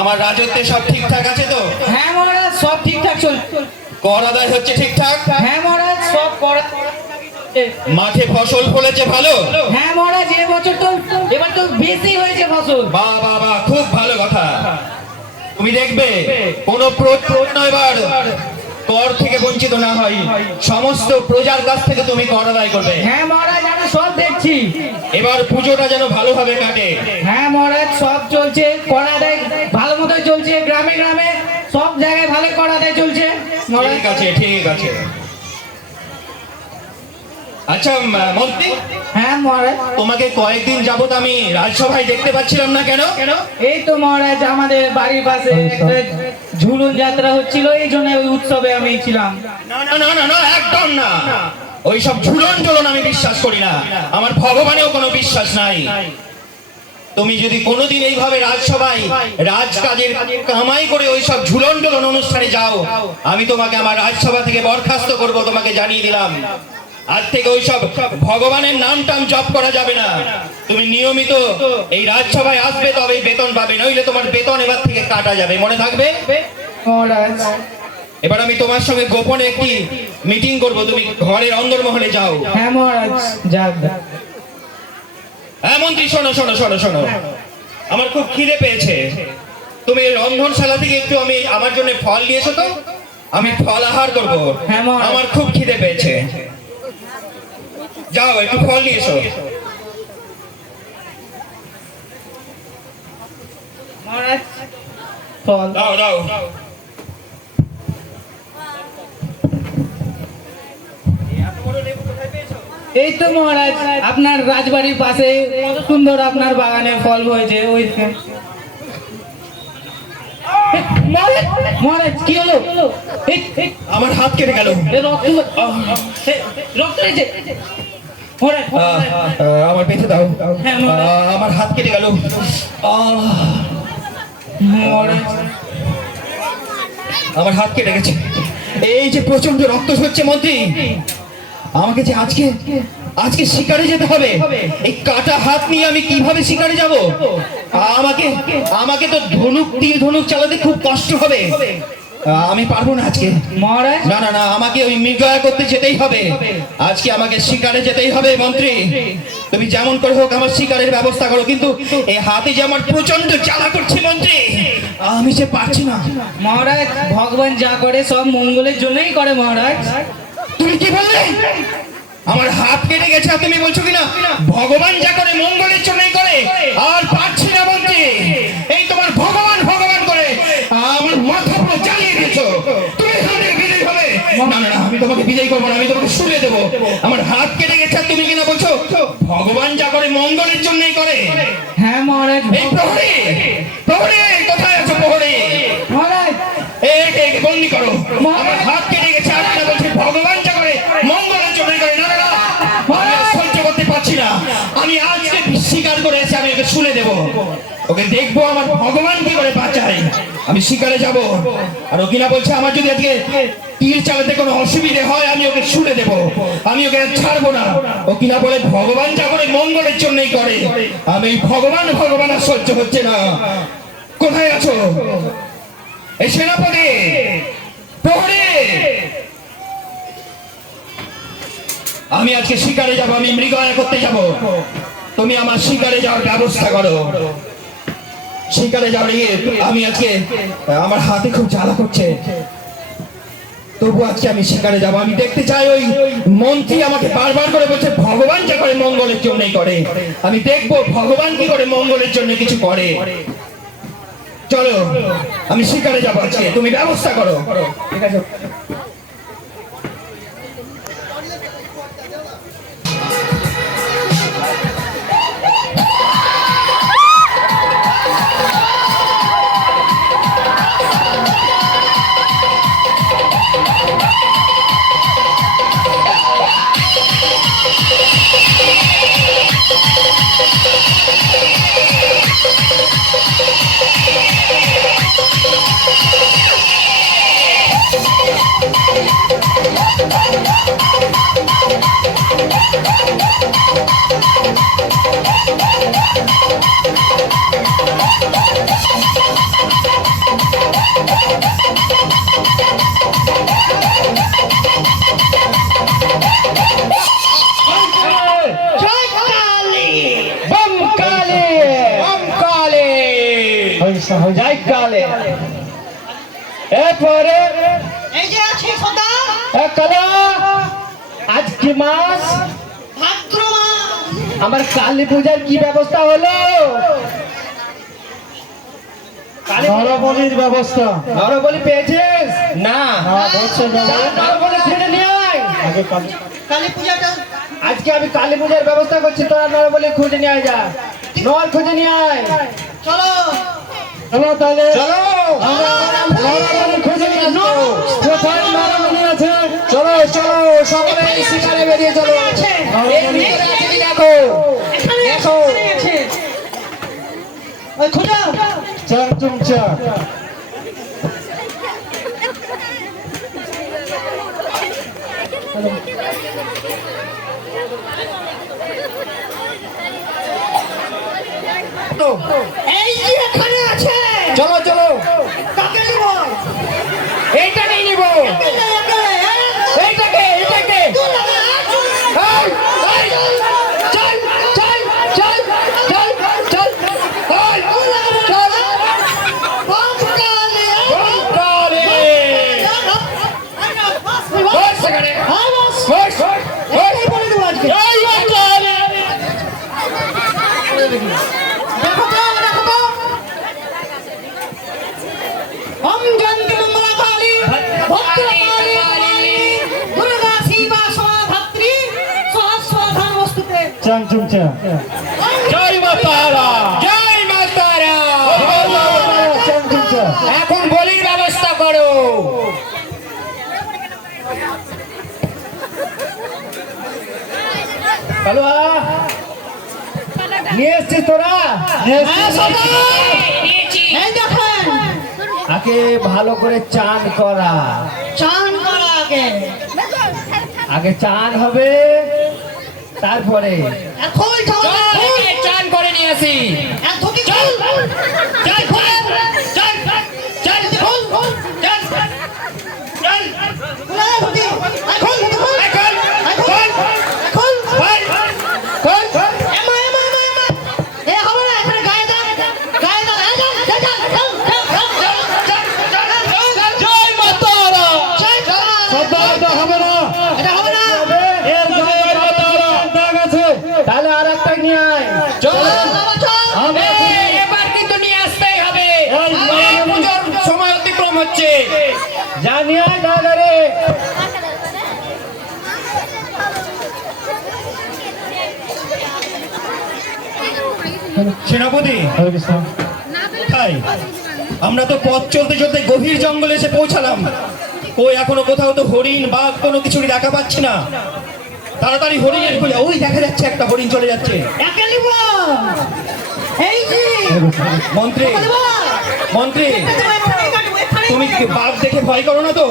আমার রাজত্বে সব ঠিকঠাক আছে তো? হ্যাঁ মহারাজ, সব ঠিকঠাক চলছে। কর আদায় হচ্ছে ঠিকঠাক? হ্যাঁ মহারাজ, সব করা। মাঠে ফসল ফলেছে ভালো? হ্যাঁ মহারাজ, এবার তো বেশি হয়েছে ফসল। বাহ বাহ বাহ, খুব ভালো কথা। তুমি দেখবে কোনো প্রশ্ন এবার কর থেকে বঞ্চিত না হয়, সমস্ত প্রজার কাছ থেকে তুমি কর আদায় করবে। হ্যাঁ মহারাজ, আমি সব দেখছি। এবার পুজোটা যেন ভালোভাবে কাটে। হ্যাঁ মহারাজ, সব চলছে, কর আদায় ভালো মতোই চলছে। গ্রামে গ্রামে সব জায়গায় ভালো কর আদায় চলছে। ঠিক আছে ঠিক আছে। আচ্ছা মন্ত্রী, হ্যাঁ মহারাজ, তোমাকে কয়েকদিন যাবত আমি রাজসভায় দেখতে পাচ্ছিলাম না, কেন? এই তো মহারাজ, আমাদের বাড়ির পাশে একটা ঝুলন যাত্রা হচ্ছিল, এই জন্য ওই উৎসবে আমি ছিলাম। না না না না না, একদম না। ওইসব ঝুলন ঝুলন আমি বিশ্বাস করি না, আমার ভগবানেও কোনো বিশ্বাস নাই। তুমি যদি কোনোদিন এইভাবে রাজসভায় রাজকাজের কামাই করে ওইসব ঝুলন ঝুলন অনুষ্ঠানে যাও, আমি তোমাকে আমার রাজসভা থেকে বরখাস্ত করব, তোমাকে জানিয়ে দিলাম। আজ থেকে ওইসব ভগবানের নাম টাম জপ করা যাবে না। তুমি নিয়মিত এই রাজসভায় আসবে, তবেই বেতন পাবে, নইলে তোমার বেতন এবার থেকে কাটা যাবে, মনে থাকবে? মহারাজ, এবার আমি তোমার সঙ্গে গোপনে একটি মিটিং করব, তুমি ঘরের অন্দরমহলে যাও। হ্যাঁ মহারাজ, যাক। হ্যাঁ মন্ত্রী, শোনো শোনো শোনো শোনো, আমার খুব খিদে পেয়েছে। তুমি রন্ধনশালা থেকে একটু আমার জন্য ফল নিয়ে এসো তো, আমি ফল আহার করবো। হ্যাঁ মহারাজ। আমার খুব খিদে পেয়েছে, যাও একটু ফল নিয়ে এসো। মহারাজ, ফল দাও দাও। এই তো মহারাজ, আপনার রাজবাড়ির পাশে কত সুন্দর আপনার বাগানে ফল হয়েছে। ওই মহারাজ, কি হলো? আমার হাত কেটে গেল। রক্ত হয়েছে মহারাজ। আমার বেঁচে দাও। হ্যাঁ, মহারাজ। আমার হাত কেটে গেল। মহারাজ, আমার হাত কেটে গেছে। এই যে প্রচন্ড রক্ত হচ্ছে মন্ত্রী, আমাকে যে আজকে আজকে শিকারে যেতে হবে। এই কাটা হাত নিয়ে আমি কিভাবে শিকারে যাব? আমাকে আমাকে তো তীর ধনুক চালাতে খুব কষ্ট হবে। আমি পারবো না আজকে মহারাজ। না না না, আমাকে ওই মৃগয়া করতে যেতেই হবে। আজকে আমাকে শিকারে যেতেই হবে মন্ত্রী। তুমি যেমন করে হোক আমার শিকারের ব্যবস্থা করো, কিন্তু এই হাতে যে আমার প্রচন্ড জ্বালা করছে মন্ত্রী, আমি যে পারছি না। মহারাজ, ভগবান যা করে সব মঙ্গলের জন্যই করে মহারাজ। তুমি কি বললে? আমার হাত কেটে গেছে আর তুমি বলছো কিনা ভগবান যা করে মঙ্গলের জন্যই করে? আর পারছি না মন্ত্রী, এই তোমার ভগবান ভগবান করে আমার মাথা পুরো জ্বালিয়ে দিয়েছো। তুমি এখান থেকে বিজয়ী হবে। না না না, আমি তোমাকে বিজয়ী করবো না, আমি তোমাকে শুলে দেবো। আমার হাত কেটে গেছে আর তুমি কিনা বলছো ভগবান যা করে মঙ্গলের জন্যই করে? হ্যাঁ মহারাজ। এই প্রহরী, প্রহরী কোথায় আছো? প্রহরী, মহারাজ, একে বন্দি করো। আমার হাত কেটে গেছে আর কিনা বলছে ভগবান যা করে মঙ্গলের জন্যই করে। না না না, আমি আর সহ্য করতে পারছি না। আমি আজকে স্বীকার করে এসে আমি ওকে শুলে দেবো। ওকে দেখবো আমার ভগবান কি করে বাঁচায়। আমি শিকারে যাব, আর ও কিনা বলছে আমার যদি আজকে তীর চালাতে কোনো অসুবিধে হয় আমি ওকে শুলে দেব, আমি ওকে ছাড়বো না। ও কিনা বলে ভগবান যা করে মঙ্গলের জন্যই করে। আমি ভগবান ভগবান আর সহ্য হচ্ছে না। কোথায় আছো এই সেনাপতি, প্রহরী? আমি আজকে শিকারে যাব, আমি মৃগয়া করতে যাব। তুমি আমার শিকারে যাওয়ার ব্যবস্থা করো। শিকারে যাওয়ার আমি আজকে আমার হাতে খুব জ্বালা করছে, তবু আজকে আমি শিকারে যাব। আমি দেখতে চাই ওই মন্ত্রী আমাকে বারবার করে বলছে ভগবান যা করে মঙ্গলের জন্যই করে। আমি দেখবো ভগবান কি করে মঙ্গলের জন্য কিছু করে। চলো আমি শিকারে যাবো আজকে, তুমি ব্যবস্থা করো। ঠিক আছে। Thank you. যাই কালে এরপরে এই যে আছি সদা কালা আজ কি মাস ভাদ্র মাস। আমার কালী পূজার কি ব্যবস্থা হলো? নরবলির ব্যবস্থা নরবলি পেয়েছিস? না ধরছে না। নরবলি ছেড়ে নিয়ে আয়। আগে কালী কালী পূজাটা আজকে আমি কালী পূজার ব্যবস্থা করছি, তোরা নরবলি খুঁজে নিয়ে আয়, যা নর খুঁজে নিয়ে আয়। চলো চলো তাহলে চলো আমরা নরবলি খুঁজে নিয়ে আসবো। কোথায় নরবলি আছে? চলো চলো সকলে শিকারে বেরিয়ে চলো। এই ভিতরে আছে কি দেখো, এখানে দেখো। এখানে আছে ওই খোঁজো চার চুমচা তো, এই যে এখানে আছে চলো চলো কাকে নিব এইটাকেই নিব। এইটাকে এইটাকে এই, এই, চল চল চল চল চল এই, চল কালে বস সেখানে বস বস এই বলে দেবো আজকে এই কালে দেখো তো ওম জয়ন্তী মঙ্গলা কালী ভদ্রকালী দুর্গা শিবা সমাধাত্রী সহস্রধাম বস্তুতে চার চুমচা জয় মা তারা, জয় মা তারা। চার চুমচা এখন বলির ব্যবস্থা করো। কালুয়া নিয়ে এসছিস তোরা? এই দেখেন আগে ভালো করে চান করা, চান করা আগে আগে চান হবে তারপরে এখন চান করে নিয়ে আসি। ধুতি চল চল চল চল চল চল চল ধুতি এখন এখন এখন এখন এমা এমা এমা এমা এ হবে না এখানে গায়ে দাও এই দাও জয় মা তারা। সর্দারটা হবে না। এটা হবে না এর গায়ে দাগ আছে। তাহলে আর একটা নিয়ে আয়। চল বাবা চল আমরা এবার কিন্তু নিয়ে আসতেই হবে, এই পুজোর সময় অতিক্রম হচ্ছে। যা নিয়ে আয় দাদারে। সেনাপতি হরে কৃষ্ণ। তাই আমরা তো পথ চলতে চলতে গভীর জঙ্গলে এসে পৌঁছালাম। ওই এখনো কোথাও তো হরিণ বাঘ কোনো কিছুরই দেখা পাচ্ছি না। তাড়াতাড়ি হরিণের খুলে ওই দেখা যাচ্ছে একটা হরিণ চলে যাচ্ছে। একে নিব এই যে মন্ত্রী নিব মন্ত্রী এখানে কাটবো এখানে তুমি কি বাঘ দেখে ভয় করো না তো?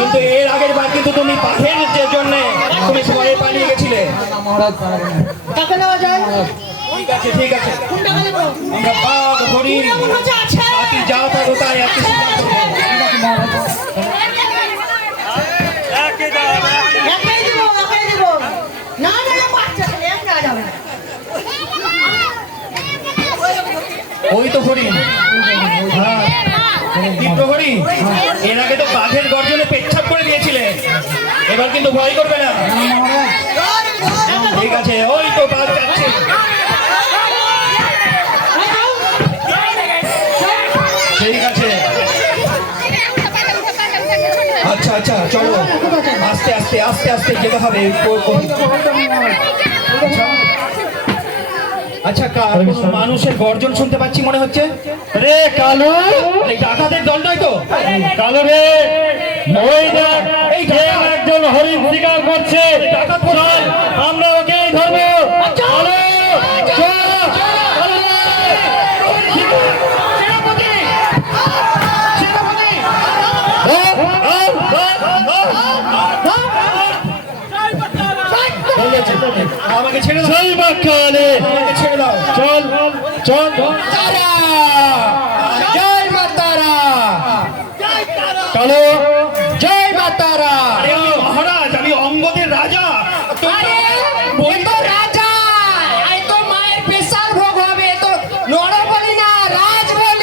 কিন্তু এর আগের বার কিন্তু তুমি বাঘের যে জন্য তুমি ভয়ে পালিয়ে গেছিলে। কাকে নেওয়া যায় ঠিক আছে ঠিক আছে, কোনটা নিব আমরা বাঘ হরিণ মনে হচ্ছে আছে হাতি যা পাবো তাই একই সাথে একাই দিব না না বাচ্চা ছেলে একা যাবে না ওই তো হরিণ, হ্যাঁ তীব্র হরিণ। এর আগে তো বাঘের গর্জনে পেচ্ছাপ করে দিয়েছিলে, এবার কিন্তু ভয় করবে না। ঠিক আছে, ওই তো বাঘ যাচ্ছে। ঠিক আছে, আচ্ছা আচ্ছা চলো, আস্তে আস্তে আস্তে আস্তে যেতে হবে। আচ্ছা কোনো মানুষের গর্জন শুনতে পাচ্ছি মনে হচ্ছে। রে কালু, এই ডাকাতের দল নয় তো? কালু রে, ওই দেখ, এই কে ডাকাত। একজন হরিণ শিকার করছে। ডাকাত চল, আমরা ওকে ধরবো। কালু, চল, কালু রে। সেনাপতি! সেনাপতি! আমাকে ছেড়ে দাও, জয় মা কালী। আমাকে ছেড়ে দাও। চল চল তারা, জয় মা তারা, কালু, জয় মা তারা। আরে আমি মহারাজ, আমি অঙ্গদের রাজা। আরে, এ তো রাজা, এই তো মায়ের স্পেশাল ভোগ হবে, এ তো নরবলি না রাজবলি।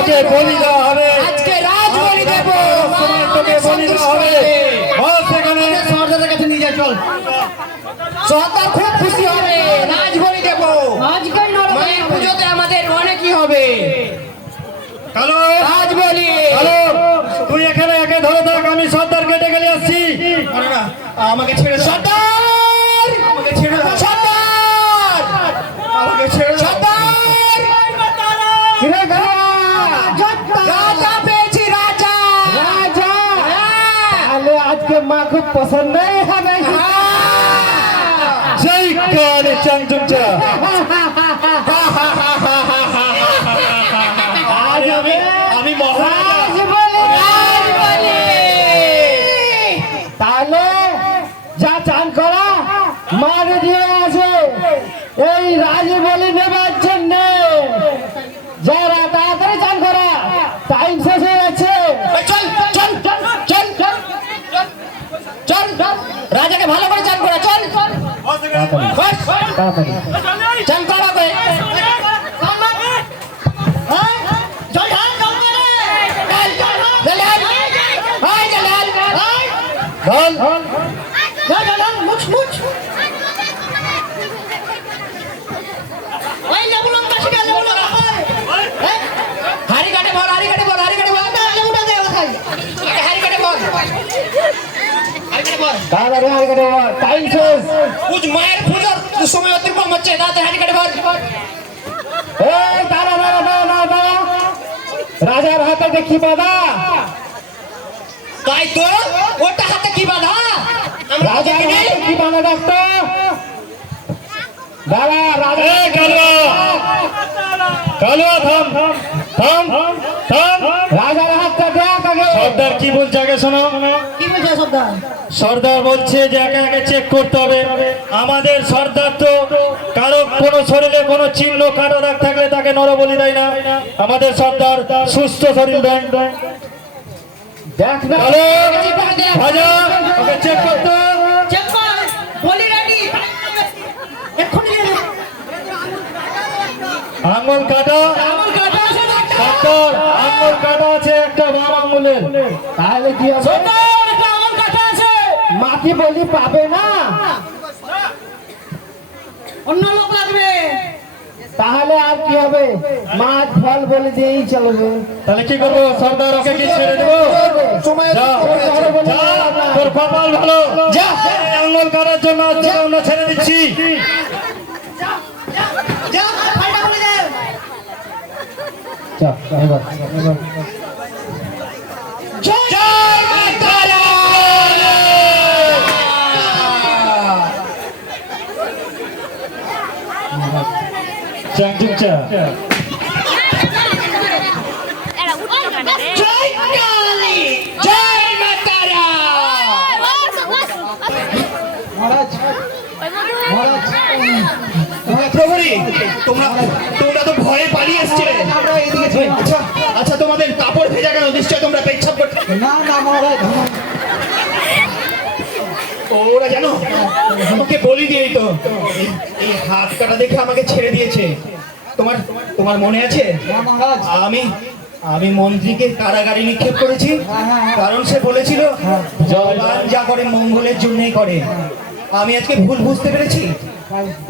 তোকে বলি দেওয়া হবে, আজকে রাজ বলি দেব, সময় তোকে বলি দেওয়া হবে। বল সেখানে সর্দারের কাছে নিয়ে যা, চল। সর্দার খুব খুশি হবে, রাজ বলি দেব। আজকে মায়ের পুজোতে আমাদের অনেকই হবে, কালো রাজ বলি। কালো তুই এখানে একে ধরে থাক, আমি সর্দারকে ডেকে নিয়ে আসছি। না, না, আমাকে ছেড়ে দাও, সর্দার, আমাকে ছেড়ে দাও, সর্দার, আমাকে ছেড়ে দাও। সর্দার। কিরে কালো? রাজা পেয়েছি, রাজা। রাজা? হ্যাঁ। তাহলে আজকে মা খুব পছন্দই হবে। সেই কালে চাংচুংচা আজ আমি মহারাজা। রাজ বলি। তাহলে যা চান করা মারে দিয়ে আছে এই রাজি বলি নেবার জন্য। যারা তাড়াতাড়ি চান করা, টাইম শেষ হয়ে যাচ্ছে। চল চল চল চল চল চল, রাজাকে ভালো করে চান করা, চল তাড়াতাড়ি চান করা করে। জল ঢাল, জল মেরে। বল জল ঢাল, মুছ মুছ। ওই লেবু লঙ্কা শিখা, লেবু লঙ্কা খায়। হাড়ি কাটে বল, হাড়ি কাটে বল, হাড়ি কাটে বল, লেবুটা দে ওখানে। হাড়ি কাটে বল, হাড়ি কাটে বল। তাড়াতাড়ি হাই করে টাইম শেষ। পুজ মায়ের পুজোর সময় অতিক্রম হচ্ছে, তাড়াতাড়ি হাড়ি কাটে বল। এই দাঁড়া দাঁড়া দাঁড়া দাঁড়া দাঁড়া। রাজার হাতে দেখি বাধা। তাই তো, ওটা হাতে কি বাধা? আমরা রাজার দেখিনি। হাতে কি বাধা ডাক্তার? দাঁড়া রাজা। কালুয়া কালুয়া থাম থাম থাম। রাজার হাতটা দেখ আগে। সর্দার কি বলছে আগে শোনো। কি বলছে সর্দার? সর্দার বলছে যে একে একে চেক করতে হবে। আমাদের সর্দার তো কারো কোনো শরীরে কোনো চিহ্ন কাটা দাগ থাকলে তাকে নরবলি দেয় না। আমাদের সর্দার সুস্থ শরীর দেয়। দেখ না ভাজা ওকে চেক করতে। চেক কর, বলি রেডি। এক্ষুনি দিয়ে দে। আঙুল কাটা আমার কাটা আছে না একটা? সর্দার আঙুল কাটা আছে একটা বাম আঙুলের। তাহলে কি হবে? সর্দার, একটা আমার কাটা আছে। মাটি বলি পাবে না। অন্য লোক লাগবে। তাহলে আর কি হবে? মাছ ফল বলে দিয়েই চলবে। তাহলে কি করবো সর্দার? ওকে কি ছেড়ে দেবো? যা, যা, তোর কপাল ভালো। যা, এই আঙুল কাটার জন্য আজকে আমরা ছেড়ে দিচ্ছি। যা, ফাইটা বলে দে। যা, এবার, এবার। জয় মা তারা। চাংচুংচা। জয় কালী, জয় মা তারা। মহারাজ, মহারাজ, প্রহরী, তোমরা তোমরা তো ভয়ে পালিয়ে এসছিলে। আমরা এদিকে ছিলাম। আচ্ছা আচ্ছা, তোমাদের কাপড় ভেজা কেন? নিশ্চয় তোমরা পেচ্ছাপ করতে। না না মহারাজ, ওরা জানো ওকে বলি দিয়েই তো এই হাত কাটা দেখে আমাকে ছেড়ে দিয়েছে। তোমার তোমার মনে আছে? মহারাজ। আমি আমি মন্ত্রীকে কারাগারে নিক্ষেপ করেছি, কারণ সে বলেছিল ভগবান যা করে মঙ্গলের জন্যই করে। আমি আজকে ভুল বুঝতে পেরেছি,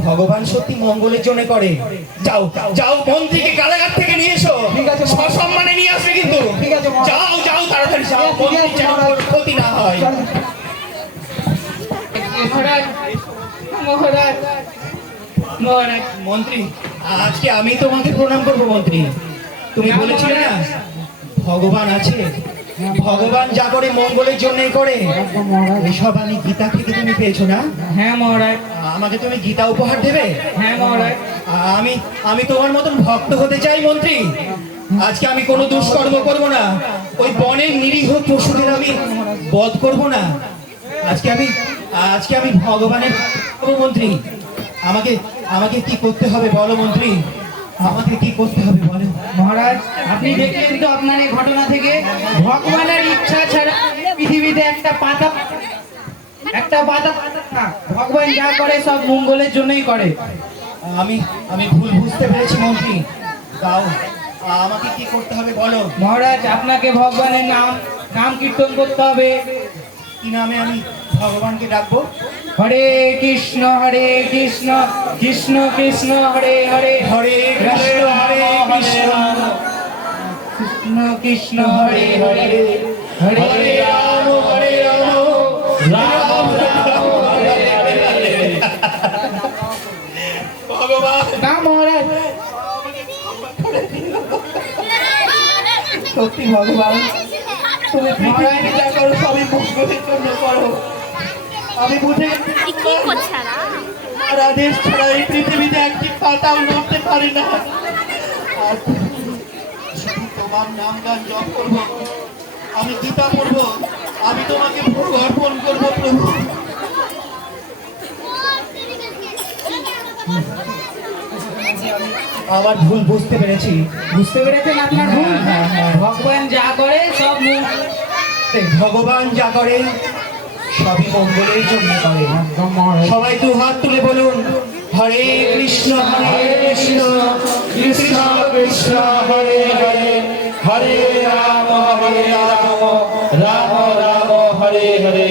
ভগবান সত্যি মঙ্গলের জন্য করে। যাও যাও, মন্ত্রীকে কারাগার থেকে নিয়ে এসো। ঠিক আছে, সসম্মানে নিয়ে আসবে কিন্তু। ঠিক আছে, মহারাজ। যাও যাও, তাড়াতাড়ি যাও, মন্ত্রীর যেন কোনো ক্ষতি না হয়। মহারাজ, মহারাজ, মহারাজ। মন্ত্রী, আজকে আমি তোমাকে প্রণাম করবো। মন্ত্রী, তুমি বলেছিলে না ভগবান আছে, ভগবান যা করে মঙ্গলের জন্যই করে। এসব আমি গীতা থেকে তুমি পেয়েছো না? হ্যাঁ মহারাজ, আমাকে তুমি গীতা উপহার দেবে? হ্যাঁ মহারাজ। আমি আমি তোমার মতন ভক্ত হতে চাই মন্ত্রী। আজকে আমি কোনো দুষ্কর্ম করব না, ওই বনের নিরীহ পশুদের আমি বধ করব না। আজকে আমি ভগবানের মন্ত্রী। আমাকে আমাকে কি করতে হবে বলো মন্ত্রী, আমাকে কি করতে হবে বলো। মহারাজ, আপনি দেখলেন তো আপনার এই ঘটনা থেকে, ভগবানের ইচ্ছা ছাড়া পৃথিবীতে একটা পাতা না। ভগবান যা করে সব মঙ্গলের জন্যই করে। আমি ভুল বুঝতে পেরেছি মন্ত্রী। তাও আমাকে কি করতে হবে বলো। মহারাজ আপনাকে ভগবানের নাম কীর্তন করতে হবে। কি নামে আমি ভগবানকে ডাকবো? হরে কৃষ্ণ কৃষ্ণ কৃষ্ণ হরে হরে হরে কৃষ্ণ হরে কৃষ্ণ কৃষ্ণ কৃষ্ণ হরে হরে হরে হরে রাম রাম রাম হরে হরে। ভগবান না মহারাজ, সত্যি ভগবান তুমি পৃথিবীতে যা করো সবই মঙ্গলের জন্য করো। আমি বুঝে কি করছে না? আর আদেশ ছাড়া এই পৃথিবীতে একটি পাতাও নড়তে পারি না। আর শুধু তোমার নাম গান জপ করবো, আমি গীতা পড়বো, আমি তোমাকে ভোগ অর্পণ করবো প্রভু। আমার ভুল বুঝতে পেরেছি। বুঝতে পেরেছেন আপনার ভুল? ভগবান যা করে সব ভগবান যা করেন সবই মঙ্গলের জন্য করেন। সবাই দু হাত তুলে বলুন, হরে কৃষ্ণ কৃষ্ণ কৃষ্ণ হরে হরে, হরে রাম রাম রাম হরে হরে।